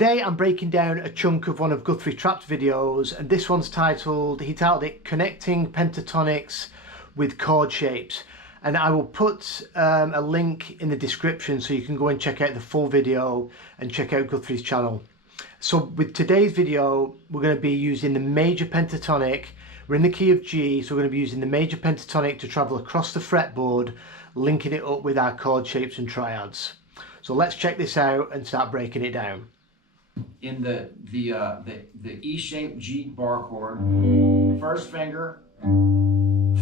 Today I'm breaking down a chunk of one of Guthrie Trapp's videos, and this one's titled, he titled it Connecting Pentatonics with Chord Shapes. And I will put a link in the description so you can go and check out the full video and check out Guthrie's channel. So with today's video, we're going to be using the major pentatonic. We're in the key of G, so we're going to be using the major pentatonic to travel across the fretboard, linking it up with our chord shapes and triads. So let's check this out and start breaking it down. In the E-shaped G bar chord, first finger,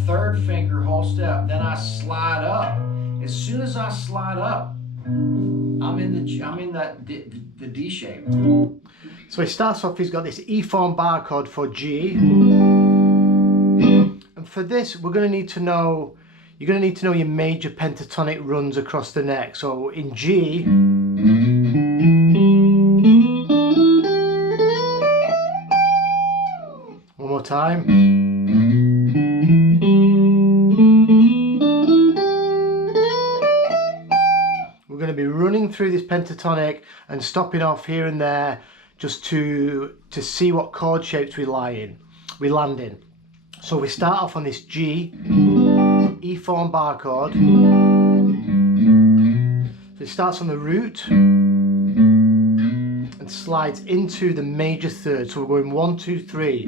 third finger, whole step, then I slide up. As soon as I slide up, I'm in the D shape. So he starts off, he's got this E form bar chord for G. And for this, we're going to need to know, you're going to need to know your major pentatonic runs across the neck. So in G, one more time. We're going to be running through this pentatonic and stopping off here and there just to see what chord shapes we land in. So we start off on this G, E form bar chord. So it starts on the root and slides into the major third. So we're going 1, 2, 3.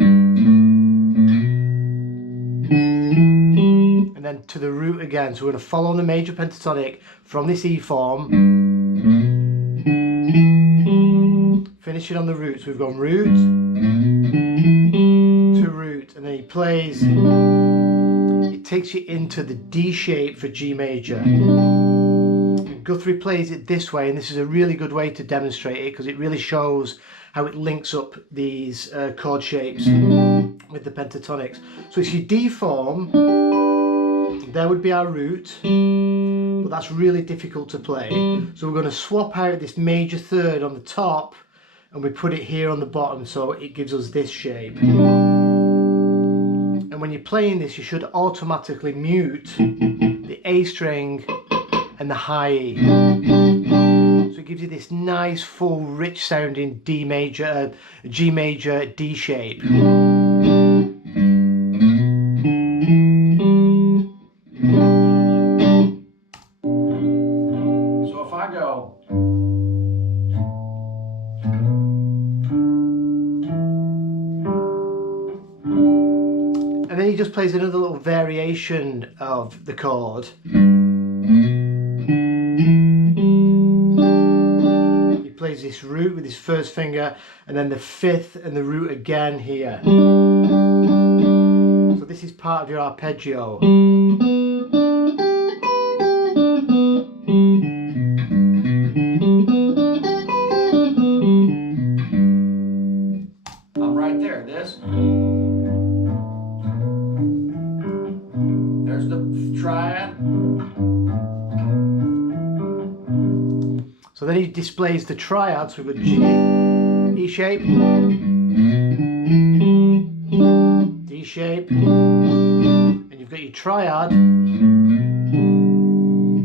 And then to the root again. So we're going to follow the major pentatonic from this E form, finishing on the root. So we've gone root to root, and then he plays, it takes you into the D shape for G major. And Guthrie plays it this way, and this is a really good way to demonstrate it because it really shows how it links up these chord shapes with the pentatonics. So it's your D form, there would be our root, but that's really difficult to play. So we're going to swap out this major third on the top and we put it here on the bottom, so it gives us this shape. And when you're playing this, you should automatically mute the A string and the high E. So it gives you this nice, full, rich sounding G major, D shape. So if I go, and then he just plays another little variation of the chord. He plays this root with his first finger, and then the fifth and the root again here. So this is part of your arpeggio. I'm right there, this. There's the triad. So then he displays the triads. We've got G, E shape, D shape, and you've got your triad.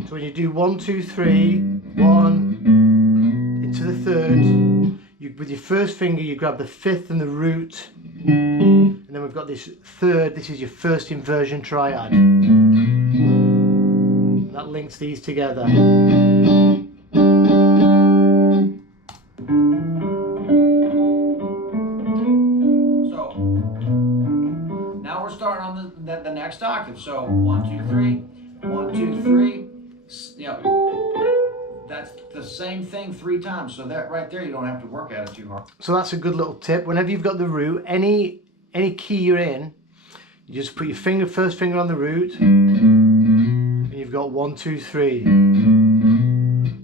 So when you do 1, 2, 3, 1, into the third, with your first finger you grab the fifth and the root, and then we've got this third, this is your first inversion triad. And that links these together. Starting on the next octave. So 1, 2, 3, 1, 2, 3. Yeah, that's the same thing 3 times. So that right there, you don't have to work at it too hard. So that's a good little tip. Whenever you've got the root, any key you're in, you just put your first finger on the root, and you've got 1, 2, 3.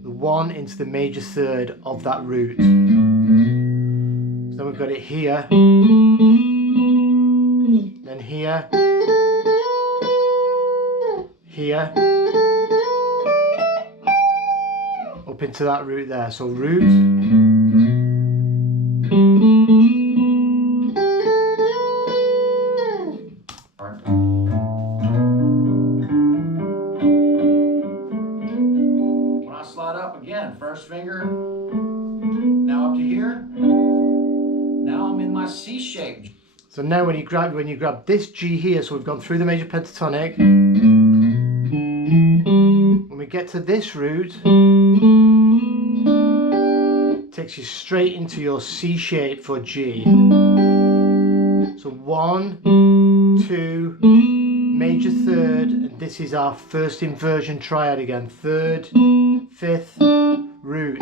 The 1 into the major third of that root. So then we've got it here. Then here, here, up into that root there. So root, when I slide up again, first finger, now up to here, So now when you grab this G here, so we've gone through the major pentatonic. When we get to this root, it takes you straight into your C shape for G. So 1, 2, major third, and this is our first inversion triad again. Third, fifth, root.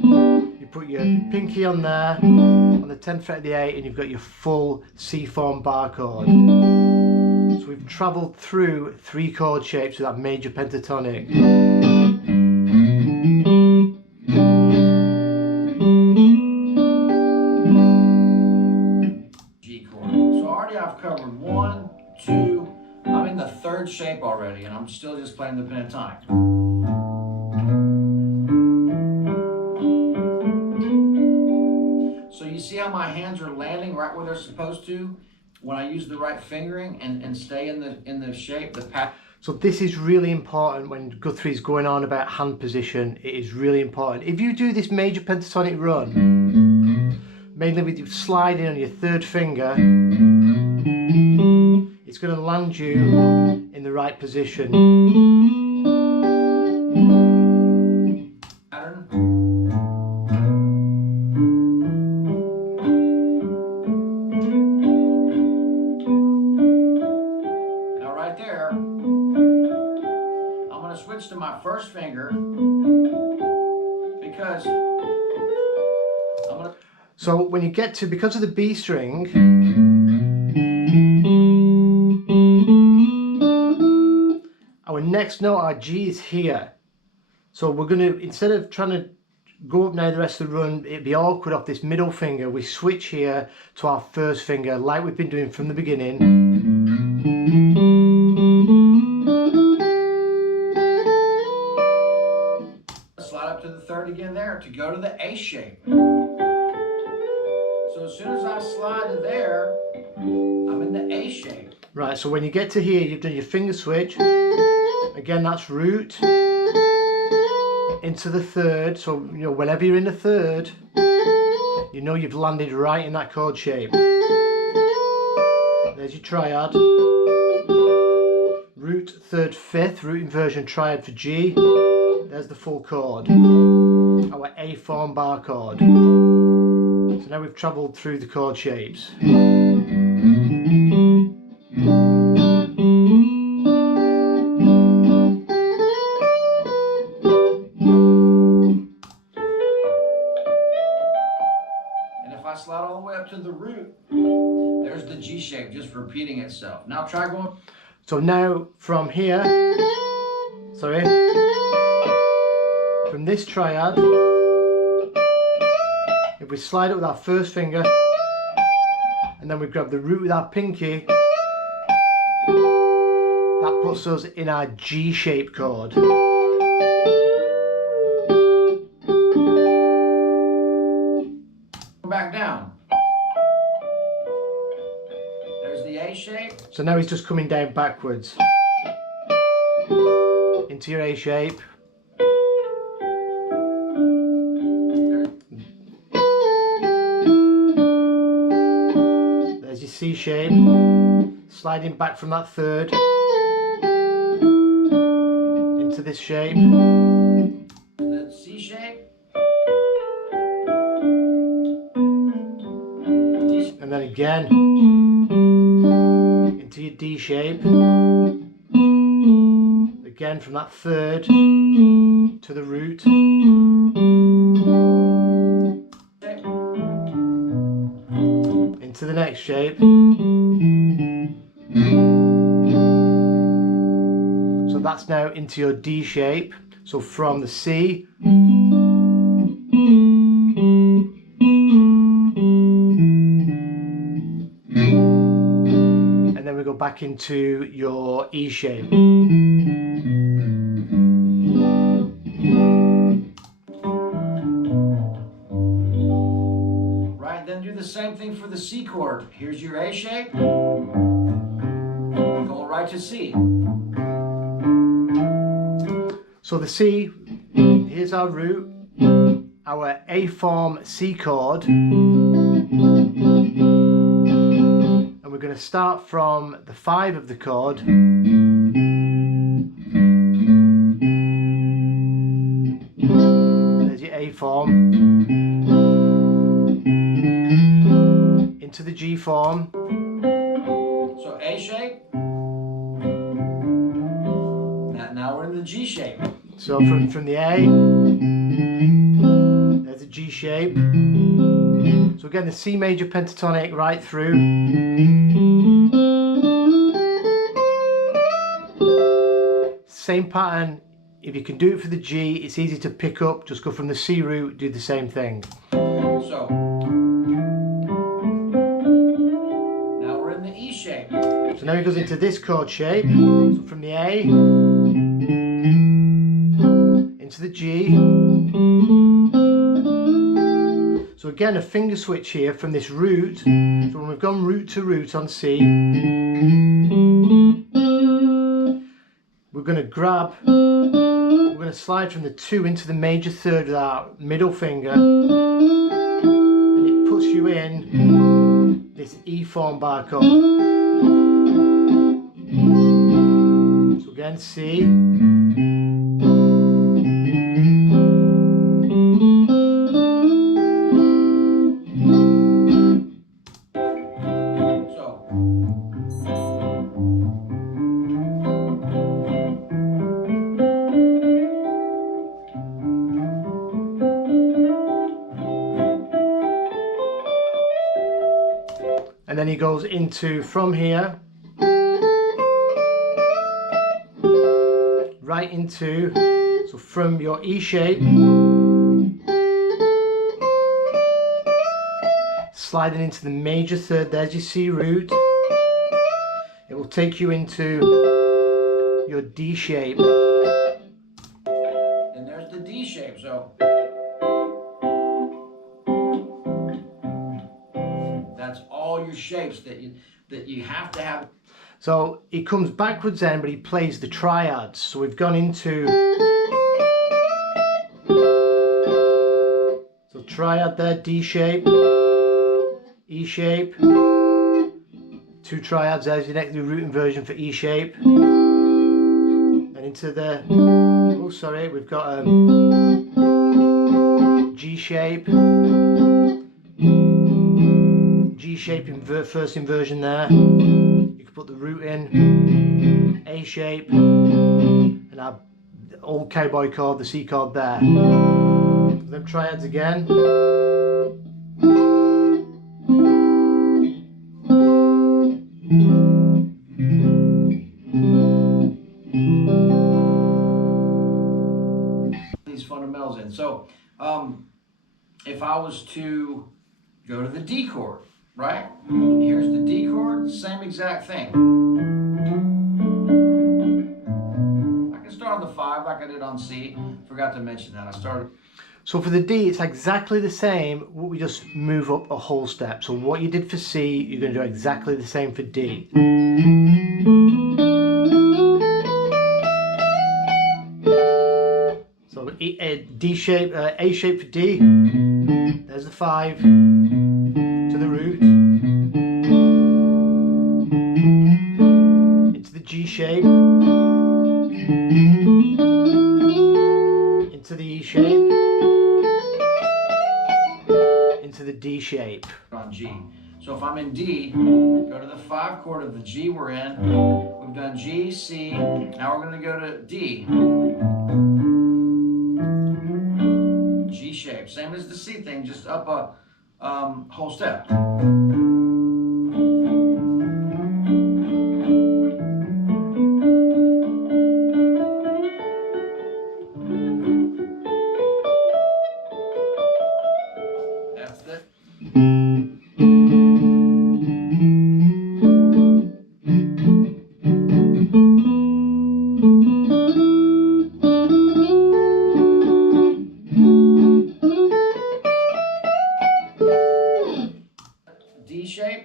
You put your pinky on there, on the 10th fret of the A, and you've got your full C form bar chord. So we've travelled through 3 chord shapes with that major pentatonic. G chord. So already I've covered 1, 2, I'm in the 3rd shape already, and I'm still just playing the pentatonic. So you see how my hands are landing right where they're supposed to when I use the right fingering and stay in the shape, the pattern. So this is really important when Guthrie's going on about hand position. It is really important. If you do this major pentatonic run, mainly with you sliding on your 3rd finger, it's going to land you in the right position. Now right there, I'm going to switch to my 1st finger because so when you get to, because of the B string, our next note, our G, is here. So we're going to, instead of trying to go up now the rest of the run, it'd be awkward off this middle finger, we switch here to our 1st finger like we've been doing from the beginning. Slide up to the 3rd again there to go to the A shape. So as soon as I slide to there, I'm in the A shape. Right, so when you get to here, you've done your finger switch. Again, that's root into the 3rd. So, you know, whenever you're in the 3rd, you know you've landed right in that chord shape. There's your triad. Root, 3rd, 5th, root inversion triad for G. There's the full chord, our A form bar chord. So now we've travelled through the chord shapes. And if I slide all the way up to the root, there's the G shape just repeating itself. Now try going. So now from here, from this triad, if we slide it with our 1st finger and then we grab the root with our pinky, that puts us in our G shape chord. Back down. There's the A shape. So now he's just coming down backwards into your A shape. There's your C shape, sliding back from that 3rd into this shape. The C shape. And then again into your D shape. Again from that 3rd to the root. Into the next shape. So that's now into your D shape. So from the C and then we go back into your E shape. Right, then do the same thing for the C chord. Here's your A shape. Going right to C. So the C, here's our root, our A form C chord. to start from the 5 of the chord. There's your A form. Into the G form. So A shape. Now we're in the G shape. So from the A, there's a G shape. So again, the C major pentatonic right through. Same pattern. If you can do it for the G, it's easy to pick up. Just go from the C root, do the same thing. So now we're in the E shape. So now he goes into this chord shape. So from the A into the G. So again, a finger switch here from this root. So when we've gone root to root on C, we're going to grab, we're going to slide from the 2 into the major third with our middle finger, and it puts you in this E form bar chord. So again, C. And then he goes into, from here, right into, so from your E shape, sliding into the major third, there's your C root. It will take you into your D shape. And there's the D shape, so that's all your shapes that you have to have. So he comes backwards then, but he plays the triads. So we've gone into, so triad there, D shape, E shape, 2 triads, there's your next root inversion for E shape. And into the, oh sorry, we've got a G shape, G shape first inversion there. You can put the root in, A shape, and our old cowboy chord, the C chord there. Then triads again. These fundamentals in. So if I was to go to the D chord, right? Here's the D chord, same exact thing. I can start on the 5 like I did on C. Forgot to mention that. I started. So for the D, it's exactly the same, we just move up a whole step. So what you did for C, you're going to do exactly the same for D. So D shape, A shape for D, there's the 5, to the root, into the G shape, into the E shape, into the D shape. On G. So if I'm in D, go to the 5 chord of the G we're in. We've done G, C. Now we're going to go to D. G shape. Same as the C thing, just up a whole step. That's it. D shape.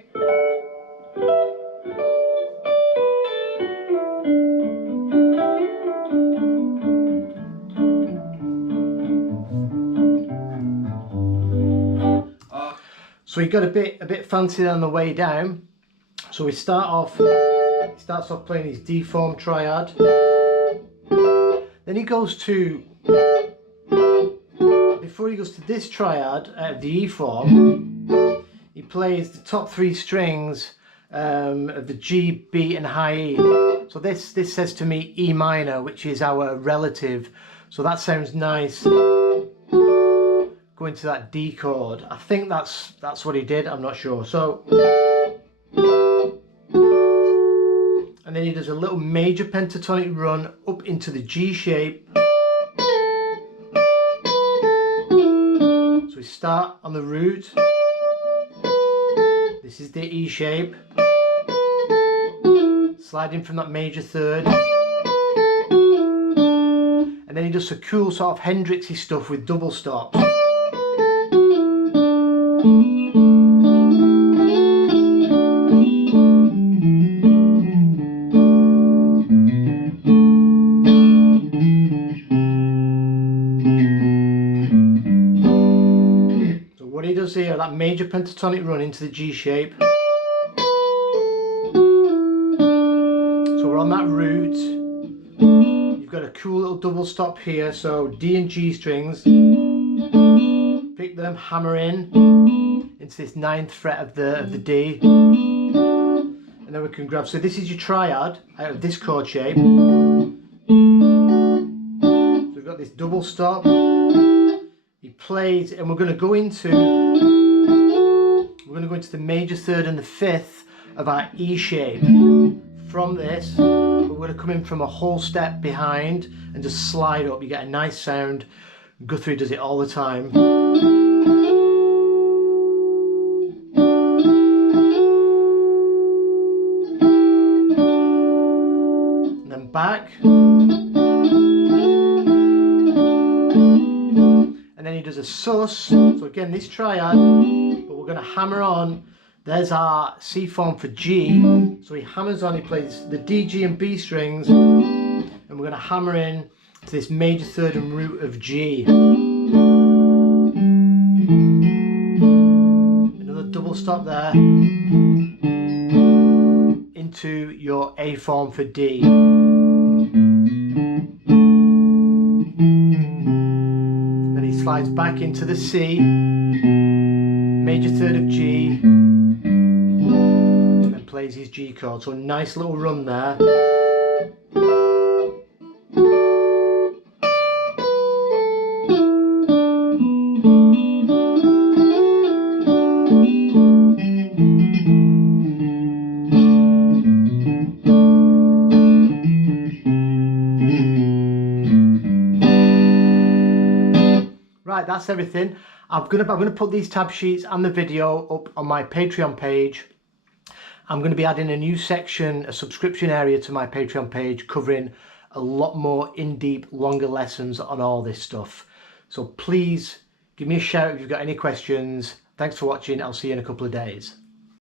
So he got a bit fancy on the way down. So he starts off playing his D form triad. Then he goes to, before he goes to this triad out of the E form, he plays the top 3 strings of the G, B and high E. So this says to me E minor, which is our relative. So that sounds nice. Going to that D chord. I think that's what he did, I'm not sure. So, and then he does a little major pentatonic run up into the G shape. So we start on the root. This is the E shape. Slide in from that major third. And then he does some cool sort of Hendrixy stuff with double stops. So what he does here, that major pentatonic run into the G shape. So we're on that root. You've got a cool little double stop here, so D and G strings. Pick them, hammer in into this 9th fret of the D. And then we can grab, so this is your triad out of this chord shape. So we've got this double stop. He plays, and we're going to go into the major third and the 5th of our E shape. From this, we're going to come in from a whole step behind and just slide up. You get a nice sound. Guthrie does it all the time. And then back. And then he does a sus. So again, this triad, but we're going to hammer on. There's our C form for G. So he hammers on, he plays the D, G and B strings, and we're going to hammer in to this major third and root of G. Another double stop there into your A form for D. Then he slides back into the C, major third of G, and plays his G chord. So a nice little run there. Right, that's everything. I'm gonna put these tab sheets and the video up on my Patreon page. I'm going to be adding a new section, a subscription area to my Patreon page, covering a lot more in-deep, longer lessons on all this stuff. So please give me a shout if you've got any questions. Thanks for watching. I'll see you in a couple of days.